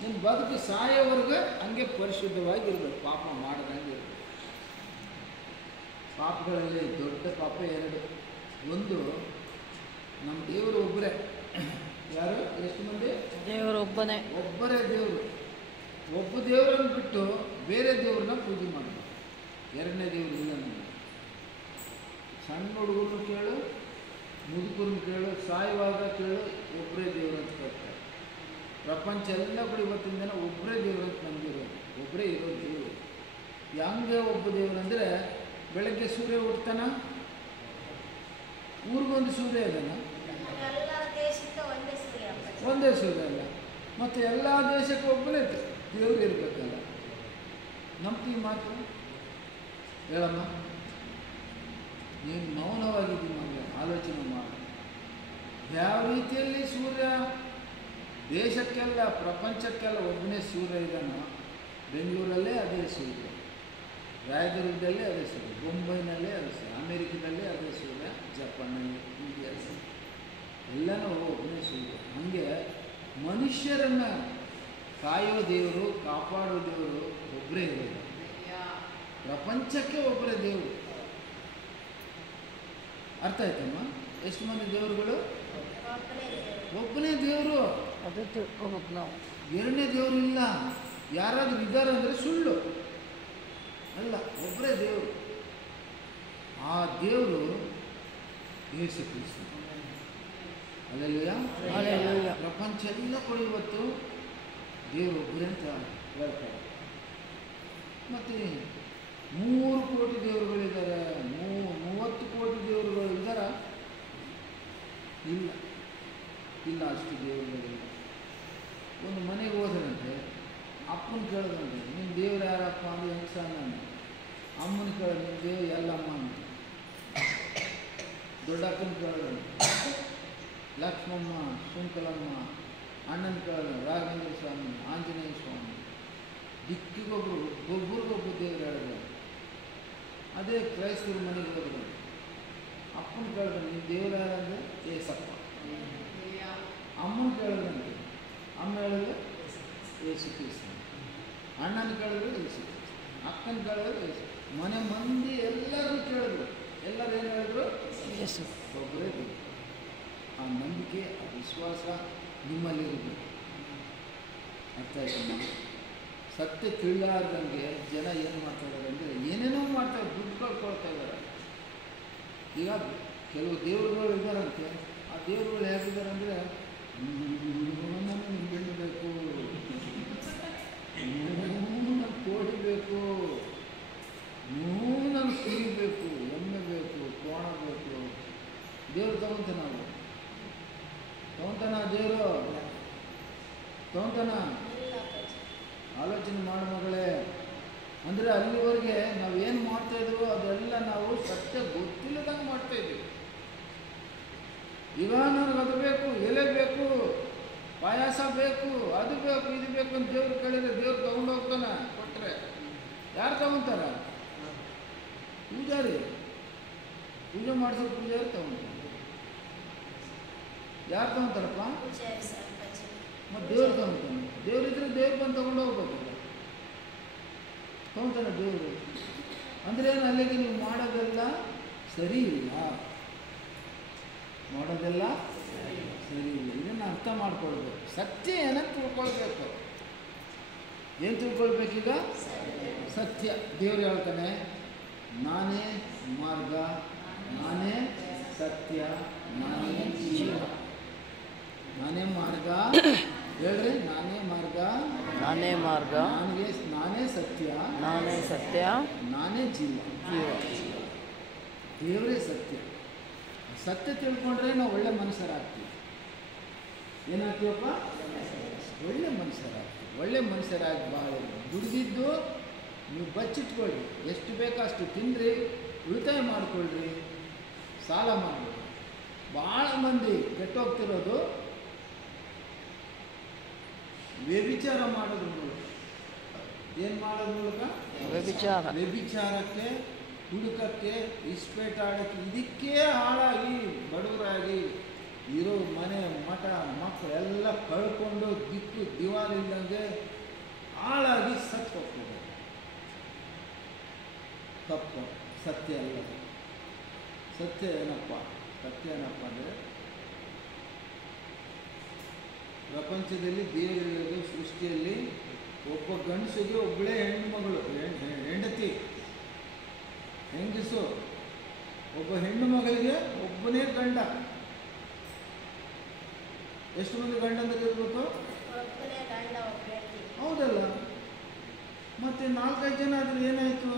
ನಿನ್ನ ಬದುಕು ಸಾಯೋವರೆಗೆ ಹಂಗೆ ಪರಿಶುದ್ಧವಾಗಿರ್ಬೇಕು, ಪಾಪ ಮಾಡ್ದಂಗೆ ಇರಬೇಕು. ಪಾಪಗಳಲ್ಲಿ ದೊಡ್ಡ ಪಾಪ 2. ಒಂದು, ನಮ್ಮ ದೇವರು ಒಬ್ಬರೇ. ಯಾರು? ಎಷ್ಟು ಮಂದಿ? ದೇವರು ಒಬ್ಬನೇ. ಒಬ್ಬರೇ ದೇವರು. ಒಬ್ಬ ದೇವರನ್ನು ಬಿಟ್ಟು ಬೇರೆ ದೇವ್ರನ್ನ ಪೂಜೆ ಮಾಡಬೇಕು. 2ನೇ ದೇವರು ಇಲ್ಲ ನಮಗೆ. ಸಣ್ಣ ಹುಡುಗರನ್ನು ಕೇಳು, ಮುದುಕರನ್ನು ಕೇಳು, ಸಾಯುವಾಗ ಕೇಳು, ಒಬ್ಬರೇ ದೇವರು ಅಂತ ಕೇಳ್ತಾರೆ. ಪ್ರಪಂಚ ಎಲ್ಲ ಕೂಡ ಇವತ್ತಿನ ದಿನ ಒಬ್ಬರೇ ದೇವರು ಅಂತ ನಂಬಿರೋದು, ಒಬ್ಬರೇ ಇರೋದು ದೇವರು. ಹೆಂಗೆ ಒಬ್ಬ ದೇವರು ಅಂದರೆ ಬೆಳಗ್ಗೆ ಸೂರ್ಯ ಹುಡ್ತಾನ, ಊರಿಗೊಂದು ಸೂರ್ಯ ಇದ್ದಾನ, ಒಂದೇ ಸೂರ್ಯ ಅಲ್ಲ, ಮತ್ತು ಎಲ್ಲ ದೇಶಕ್ಕೆ ಒಬ್ಬನೇ ದೇವರು ಇರಬೇಕಲ್ಲ. ನಂಬ್ತೀವಿ ಮಾತು ಹೇಳಮ್ಮ. ನೀನು ಮೌನವಾಗಿದ್ದೀನಿ ನಮಗೆ ಆಲೋಚನೆ ಮಾಡಿ. ಯಾವ ರೀತಿಯಲ್ಲಿ ಸೂರ್ಯ ದೇಶಕ್ಕೆಲ್ಲ ಪ್ರಪಂಚಕ್ಕೆಲ್ಲ ಒಬ್ಬನೇ ಸೂರ್ಯ ಇದ್ದಾನೋ, ಬೆಂಗಳೂರಲ್ಲೇ ಅದೇ ಸೂರ್ಯ, ರಾಯದುರ್ಗದಲ್ಲೇ ಅದೇ ಸೂರ್ಯ, ಮುಂಬೈನಲ್ಲೇ ಅದೇ ಸೂರ್ಯ, ಅಮೇರಿಕದಲ್ಲೇ ಅದೇ ಸೂರ್ಯ, ಜಪಾನಲ್ಲಿ, ಇಂಡಿಯಾ ಎಲ್ಲನೂ ಒಬ್ಬನೇ ಸೂರ್ಯ. ಹಾಗೆ ಮನುಷ್ಯರನ್ನು ಕಾಯೋ ದೇವರು, ಕಾಪಾಡೋ ದೇವರು ಒಬ್ಬರೇ ಇರೋದು. ಪ್ರಪಂಚಕ್ಕೆ ಒಬ್ಬರೇ ದೇವರು. ಅರ್ಥ ಆಯ್ತಮ್ಮ? ಎಷ್ಟು ಮಂದಿ ದೇವರುಗಳು? ಒಬ್ಬನೇ ದೇವರು. ಅದು ತಿಳ್ಕೊಬೇಕು ನಾವು. 2ನೇ ದೇವರು ಇಲ್ಲ. ಯಾರಾದರೂ ಇದ್ದಾರೆ ಅಂದರೆ ಸುಳ್ಳು ಅಲ್ಲ, ಒಬ್ಬರೇ ದೇವರು. ಆ ದೇವರು ಯೇಸು ಕ್ರಿಸ್ತ. ಅಲ್ಲೆಲ್ಲೂಯ. ಹಲ್ಲೆಲೂಯಾ. ಪ್ರಪಂಚ ಎಲ್ಲ ಕೂಡ ಇವತ್ತು ದೇವರು ಒಬ್ಬರೇ ಅಂತ ಹೇಳ್ತಾರೆ. ಮತ್ತು 3 ಕೋಟಿ ದೇವರುಗಳಿದ್ದಾರೆ, 30 ಕೋಟಿ ದೇವರುಗಳು ಇದ್ದಾರ? ಇಲ್ಲ, ಇಲ್ಲ, ಅಷ್ಟು ದೇವರುಗಳಿಲ್ಲ. ಒಂದು ಮನೆಗೆ ಹೋದ್ರಂತೆ ಅಪ್ಪನ ಕೇಳಿದಂತೆ, ನಿಮ್ಮ ದೇವ್ರು ಯಾರಪ್ಪ ಅಂದ್ರೆ ಹೆಂಗಸನ್ನ. ಅಮ್ಮನ ಕೇಳಿದ, ನಿಮ್ಮ ದೇವ್ರು ಎಲ್ಲಮ್ಮ ಅಂತ. ದೊಡ್ಡಪ್ಪನ ಕೇಳಿದಂತೆ ಲಕ್ಷ್ಮಮ್ಮ, ಶುಂಕಲಮ್ಮ. ಅಣ್ಣನ ಕೇಳಿದ ರಾಘವೇಂದ್ರ ಸ್ವಾಮಿ, ಆಂಜನೇಯ ಸ್ವಾಮಿ. ದಿಕ್ಕಿಗೊಬ್ಬರು, ಒಬ್ಬರಿಗೊಬ್ಬರು ದೇವರು ಹೇಳಿದ್ರು. ಅದೇ ಕ್ರೈಸ್ತರು ಮನೆಗೆ ಹೋದ್ರು. ಅಪ್ಪನ ಕೇಳಿದ್ರೆ, ನಿಮ್ಮ ದೇವ್ರು ಯಾರಂದ್ರೆ ಏಸಪ್ಪ. ಅಮ್ಮನ ಕೇಳಿದ್ರಂತೆ, ಅಮ್ಮ ಹೇಳಿದ್ರೆ ಯೇಸು ಕ್ರಿಸ್ತ. ಅಣ್ಣನ ಕೇಳಿದ್ರೆ ಯೇಸು ಕ್ರಿಸ್ತ, ಅಕ್ಕನ ಕೇಳಿದ್ರೆ ಯೇಸು. ಮನೆ ಮಂದಿ ಎಲ್ಲರೂ ಕೇಳಿದ್ರು. ಎಲ್ಲರೂ ಏನು ಹೇಳಿದ್ರು? ಯೇಸು. ಒಬ್ಬರೇ ದೇವರು. ಆ ನಂಬಿಕೆ, ಆ ವಿಶ್ವಾಸ ನಿಮ್ಮಲ್ಲಿರಬೇಕು. ಅರ್ಥ ಆಯ್ತಮ್ಮ? ಸತ್ಯ ತಿಳಿಲಾರ್ದಂಗೆ ಜನ ಏನು ಮಾಡ್ತಾ ಇದ್ದಾರೆ ಅಂದರೆ ಏನೇನೋ ಮಾಡ್ತಾರೆ, ದುಡ್ಡು ಕಳ್ಕೊಳ್ತಾ ಇದ್ದಾರೆ. ಈಗ ಕೆಲವು ದೇವರುಗಳು ಇದ್ದಾರಂತೆ. ಆ ದೇವರುಗಳು ಹೇಗಿದ್ದಾರೆ ಅಂದರೆ, ನನಗೆ ಬೆಣ್ಣು ಬೇಕು, ನನಗೆ ಕೋಳಿ ಬೇಕು, ನನಗೆ ಕುರಿ ಬೇಕು, ಎಮ್ಮೆ ಬೇಕು, ಕೋಣ ಬೇಕು. ದೇವರು ತಗೊಂತಾನ, ದೇವರು ತಗೊಂತಾನ. ಆಲೋಚನೆ ಮಾಡು ಮಗಳೇ. ಅಂದರೆ ಅಲ್ಲಿವರೆಗೆ ನಾವೇನು ಮಾಡ್ತಾಯಿದ್ವೋ ಅದೆಲ್ಲ ನಾವು ಸತ್ಯ ಗೊತ್ತಿಲ್ಲದಂಗೆ ಮಾಡ್ತಾಯಿದ್ವಿ. ಈಗ ನನಗೆ ಅದು ಬೇಕು, ಎಲೆ ಬೇಕು, ಪಾಯಸ ಬೇಕು, ಅದು ಬೇಕು, ಇದು ಬೇಕು ಅಂತ ದೇವ್ರು ಕೇಳಿದ್ರೆ ದೇವ್ರು ತಗೊಂಡು ಹೋಗ್ತಾನೆ. ಕೊಟ್ಟರೆ ಯಾರು ತಗೊತಾರ? ಪೂಜಾರಿ, ಪೂಜೆ ಮಾಡಿಸೋ ಪೂಜಾರಿ ತಗೊಂತಾನೆ. ಯಾರು ತಗೊಂತಾರಪ್ಪ? ಮತ್ತು ದೇವ್ರು ತಗೊಂತಾನೆ. ದೇವ್ರಿದ್ರೆ ದೇವ್ರು ಬಂದು ತಗೊಂಡು ಹೋಗ್ಬೇಕಲ್ಲ, ತಗೊಂತಾನೆ ದೇವರು. ಅಂದರೆ ಅಲ್ಲಿಗೆ ನೀವು ಮಾಡೋದೆಲ್ಲ ಸರಿ ಇಲ್ಲ, ಮಾಡೋದೆಲ್ಲ ಸರಿ ಇಲ್ಲ. ಇದನ್ನು ಅರ್ಥ ಮಾಡ್ಕೊಳ್ಬೇಕು. ಸತ್ಯ ಏನಂತ ತಿಳ್ಕೊಳ್ಬೇಕು. ಏನು ತಿಳ್ಕೊಳ್ಬೇಕೀಗ? ಸತ್ಯ. ದೇವರು ಹೇಳ್ತಾನೆ, ನಾನೇ ಮಾರ್ಗ, ನಾನೇ ಸತ್ಯ, ನಾನೇ ಜೀವ. ನಾನೇ ಮಾರ್ಗ ಹೇಳ್ರಿ, ನಾನೇ ಮಾರ್ಗ, ನಾನೇ ಮಾರ್ಗ, ನಾನೇ ಸತ್ಯ, ನಾನೇ ಸತ್ಯ, ನಾನೇ ಜೀವ. ದೇವರೇ ಸತ್ಯ. ಸತ್ಯ ತಿಳ್ಕೊಂಡ್ರೆ ನಾವು ಒಳ್ಳೆ ಮನುಷ್ಯರಾಗ್ತೀವಿ. ಏನಾಗ್ತೀವಪ್ಪ? ಒಳ್ಳೆ ಮನುಷ್ಯರಾಗ್ತೀವಿ. ಒಳ್ಳೆ ಮನುಷ್ಯರಾಗಿ ಭಾಳ ದುಡಿದಿದ್ದು ನೀವು ಬಚ್ಚಿಟ್ಕೊಳ್ರಿ. ಎಷ್ಟು ಬೇಕೋ ಅಷ್ಟು ತಿನ್ನಿರಿ, ಉಳಿತಾಯ ಮಾಡಿಕೊಳ್ಳ್ರಿ, ಸಾಲ ಮಾಡಬೇಡಿ. ಭಾಳ ಮಂದಿ ಕೆಟ್ಟೋಗ್ತಿರೋದು ವ್ಯಭಿಚಾರ ಮಾಡೋದ್ರ ಮೂಲಕ. ಏನು ಮಾಡೋದ್ರ ಮೂಲಕ? ವ್ಯಭಿಚಾರಕ್ಕೆ, ಹುಡುಕಕ್ಕೆ, ಇಸ್ಪೇಟ್ ಆಡೋಕ್ಕೆ, ಇದಕ್ಕೆ ಹಾಳಾಗಿ ಬಡವರಾಗಿ ಇರೋ ಮನೆ ಮಠ ಮಕ್ಕಳು ಎಲ್ಲ ಕಳ್ಕೊಂಡು ದಿಕ್ಕು ದಿವಾಲಿಲ್ಲಂಗೆ ಹಾಳಾಗಿ ಸತ್ತು ಹೋಗ್ತದೆ. ತಪ್ಪು. ಸತ್ಯ ಅಲ್ಲ. ಸತ್ಯ ಏನಪ್ಪ? ಸತ್ಯ ಏನಪ್ಪ ಅಂದರೆ, ಪ್ರಪಂಚದಲ್ಲಿ ದೇವರಿರೋದು ಸೃಷ್ಟಿಯಲ್ಲಿ ಒಬ್ಬ ಗಂಡಸಿಗೆ ಒಬ್ಬಳೇ ಹೆಣ್ಣು ಮಗಳು, ಹೆಂಡತಿ, ಹೆಂಗಸು. ಒಬ್ಬ ಹೆಣ್ಣು ಮಗಳಿಗೆ ಒಬ್ಬನೇ ಗಂಡ. ಎಷ್ಟು ಮಂದಿ ಗಂಡಂದ್ರೆ ಇರ್ಬೇಕು? ಹೌದಲ್ಲ? ಮತ್ತೆ 4-5 ಜನ ಆದರೆ ಏನಾಯಿತು?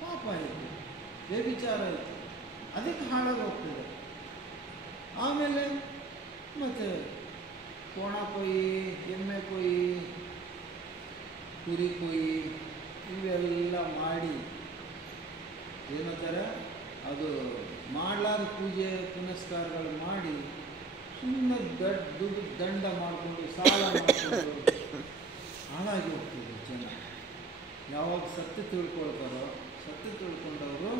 ಪಾಪ ಆಯಿತು, ವ್ಯಭಿಚಾರ ಆಯಿತು. ಅದಕ್ಕೆ ಹಾಳಾಗಿ ಹೋಗ್ತದೆ. ಆಮೇಲೆ ಮತ್ತೆ ಕೋಣ ಕೊಯ್ಯಿ, ಎಮ್ಮೆ ಕೊಯ್ಯಿ, ಕುರಿ ಕೊಯ್ಯಿ, ಇವೆಲ್ಲ ಮಾಡಿ ಏನಂತಾರೆ, ಅದು ಮಾಡಲಾರ ಪೂಜೆ ಪುನಸ್ಕಾರಗಳು ಮಾಡಿ ಸುಮ್ಮನೆ ದುಡ್ಡು ದಂಡ ಮಾಡಿಕೊಂಡು ಸಾಲ ಮಾಡಿಕೊಂಡು ಹಾಳಾಗಿ ಹೋಗ್ತಿದ್ರು ಜನ. ಯಾವಾಗ ಸತ್ಯ ತಿಳ್ಕೊಳ್ತಾರೋ, ಸತ್ಯ ತಿಳ್ಕೊಂಡವರು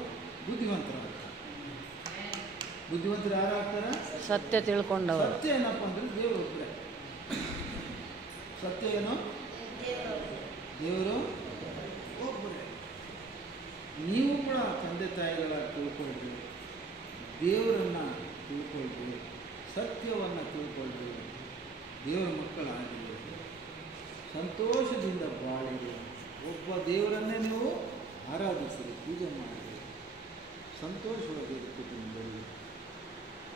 ಬುದ್ಧಿವಂತರಾಗ್ತಾರೆ. ಬುದ್ಧಿವಂತರು ಯಾರು ಆಗ್ತಾರೆ? ಸತ್ಯ ತಿಳ್ಕೊಂಡವರು. ಸತ್ಯ ಏನಪ್ಪ ಅಂದರೆ ದೇವರು ಒಬ್ಬರೇ. ಸತ್ಯ ಏನು? ದೇವರು ಒಬ್ಬರೇ. ನೀವು ಕೂಡ ತಂದೆ ತಾಯಿಗಳ ತಿಳ್ಕೊಳ್ರಿ, ದೇವರನ್ನು ತಿಳ್ಕೊಳ್ರಿ, ಸತ್ಯವನ್ನು ತಿಳ್ಕೊಳ್ರಿ, ದೇವರ ಮಕ್ಕಳಾಗಿರಿ, ಸಂತೋಷದಿಂದ ಬಾಳಿರಿ. ಒಬ್ಬ ದೇವರನ್ನೇ ನೀವು ಆರಾಧಿಸಿರಿ, ಪೂಜೆ ಮಾಡಿರಿ, ಸಂತೋಷವಾಗಿ ಕುಟುಂಬದಲ್ಲಿ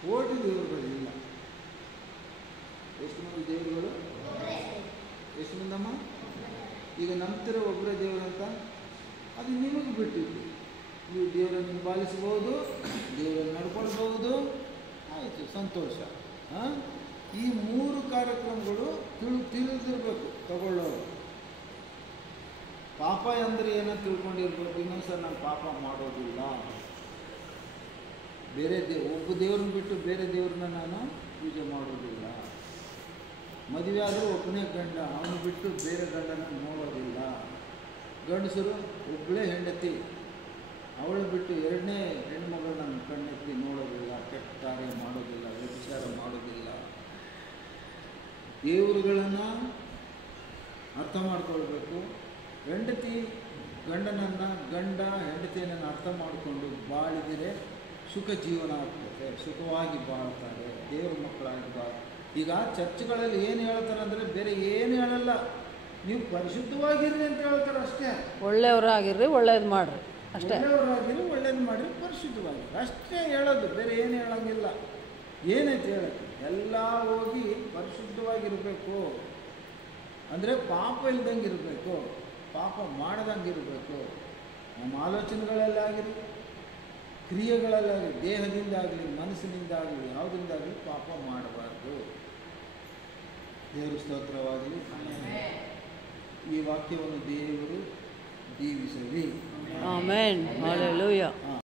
ಕೋಟಿ ದೇವರುಗಳಿಲ್ಲ. ಎಷ್ಟು ಮಂದಿ ದೇವರುಗಳು? ಎಷ್ಟು ಮಂದಮ್ಮ? ಈಗ ನಂಬ್ತಿರೋ ಒಬ್ಬರೇ ದೇವರಂತ, ಅದು ನಿಮಗೆ ಬಿಟ್ಟಿದ್ದು. ನೀವು ದೇವರನ್ನು ಹಿಂಬಾಲಿಸಬಹುದು, ದೇವರನ್ನು ನಡ್ಕೊಳ್ಬಹುದು, ಆಯಿತು, ಸಂತೋಷ. ಈ 3 ಕಾರ್ಯಕ್ರಮಗಳು ತಿಳಿದಿರ್ಬೇಕು ತಗೊಳ್ಳೋರು. ಪಾಪ ಅಂದರೆ ಏನೋ ತಿಳ್ಕೊಂಡಿರ್ಬೇಕು. ಇನ್ನೊಂದ್ಸಲ ನಾನು ಪಾಪ ಮಾಡೋದಿಲ್ಲ, ಬೇರೆ ಒಬ್ಬ ದೇವ್ರನ್ನ ಬಿಟ್ಟು ಬೇರೆ ದೇವ್ರನ್ನ ನಾನು ಪೂಜೆ ಮಾಡೋದಿಲ್ಲ. ಮದುವೆ ಆದರೂ ಒಬ್ಬನೇ ಗಂಡ, ಅವನು ಬಿಟ್ಟು ಬೇರೆ ಗಂಡನ ನೋಡೋದಿಲ್ಲ. ಗಂಡಸರು ಒಬ್ಬಳೇ ಹೆಂಡತಿ, ಅವಳು ಬಿಟ್ಟು 2ನೇ ಹೆಣ್ಮಗಳನ್ನ ಕಣ್ಣೆತ್ತಿ ನೋಡೋದಿಲ್ಲ, ಕೆಟ್ಟ ಕಾರ್ಯ ಮಾಡೋದಿಲ್ಲ, ವ್ಯಭಿಚಾರ ಮಾಡೋದಿಲ್ಲ. ದೇವರುಗಳನ್ನು ಅರ್ಥ ಮಾಡ್ಕೊಳ್ಬೇಕು. ಹೆಂಡತಿ ಗಂಡನನ್ನು, ಗಂಡ ಹೆಂಡತಿಯನ್ನು ಅರ್ಥ ಮಾಡಿಕೊಂಡು ಬಾಳಿದರೆ ಸುಖ ಜೀವನ ಆಗ್ತದೆ, ಸುಖವಾಗಿ ಬಾಳ್ತಾರೆ, ದೇವ್ರ ಮಕ್ಕಳಾಗಿ ಈಗ ಚರ್ಚ್ಗಳಲ್ಲಿ ಏನು ಹೇಳ್ತಾರೆ ಅಂದರೆ ಬೇರೆ ಏನು ಹೇಳಲ್ಲ, ನೀವು ಪರಿಶುದ್ಧವಾಗಿರ್ರಿ ಅಂತ ಹೇಳ್ತಾರೆ ಅಷ್ಟೇ. ಒಳ್ಳೆಯವರಾಗಿರ್ರಿ, ಒಳ್ಳೇದು ಮಾಡಿರಿ ಅಷ್ಟೇ. ಒಳ್ಳೆಯವರಾಗಿರಿ, ಒಳ್ಳೇದು ಮಾಡಿರಿ, ಪರಿಶುದ್ಧವಾಗಿ ಅಷ್ಟೇ ಹೇಳೋದು, ಬೇರೆ ಏನು ಹೇಳೋಂಗಿಲ್ಲ. ಏನೈತೆ ಹೇಳೋಕ್ಕೆ? ಎಲ್ಲ ಹೋಗಿ ಪರಿಶುದ್ಧವಾಗಿರಬೇಕು ಅಂದರೆ ಪಾಪ ಇಲ್ದಂಗೆ ಇರಬೇಕು, ಪಾಪ ಮಾಡ್ದಂಗೆ ಇರಬೇಕು. ನಮ್ಮ ಆಲೋಚನೆಗಳಲ್ಲಾಗಿರಿ, ಕ್ರಿಯೆಗಳಲ್ಲಾಗಲಿ, ದೇಹದಿಂದಾಗಲಿ, ಮನಸ್ಸಿನಿಂದಾಗಲಿ, ಯಾವುದರಿಂದಾಗಲಿ ಪಾಪ ಮಾಡಬಾರ್ದು. ದೇವರು ಸ್ತೋತ್ರವಾಗಲಿ. ಈ ವಾಕ್ಯವನ್ನು ದೇವರು ದೀವಿಸಲಿ. ಆಮೆನ್. ಹಲ್ಲೆಲೂಯಾ.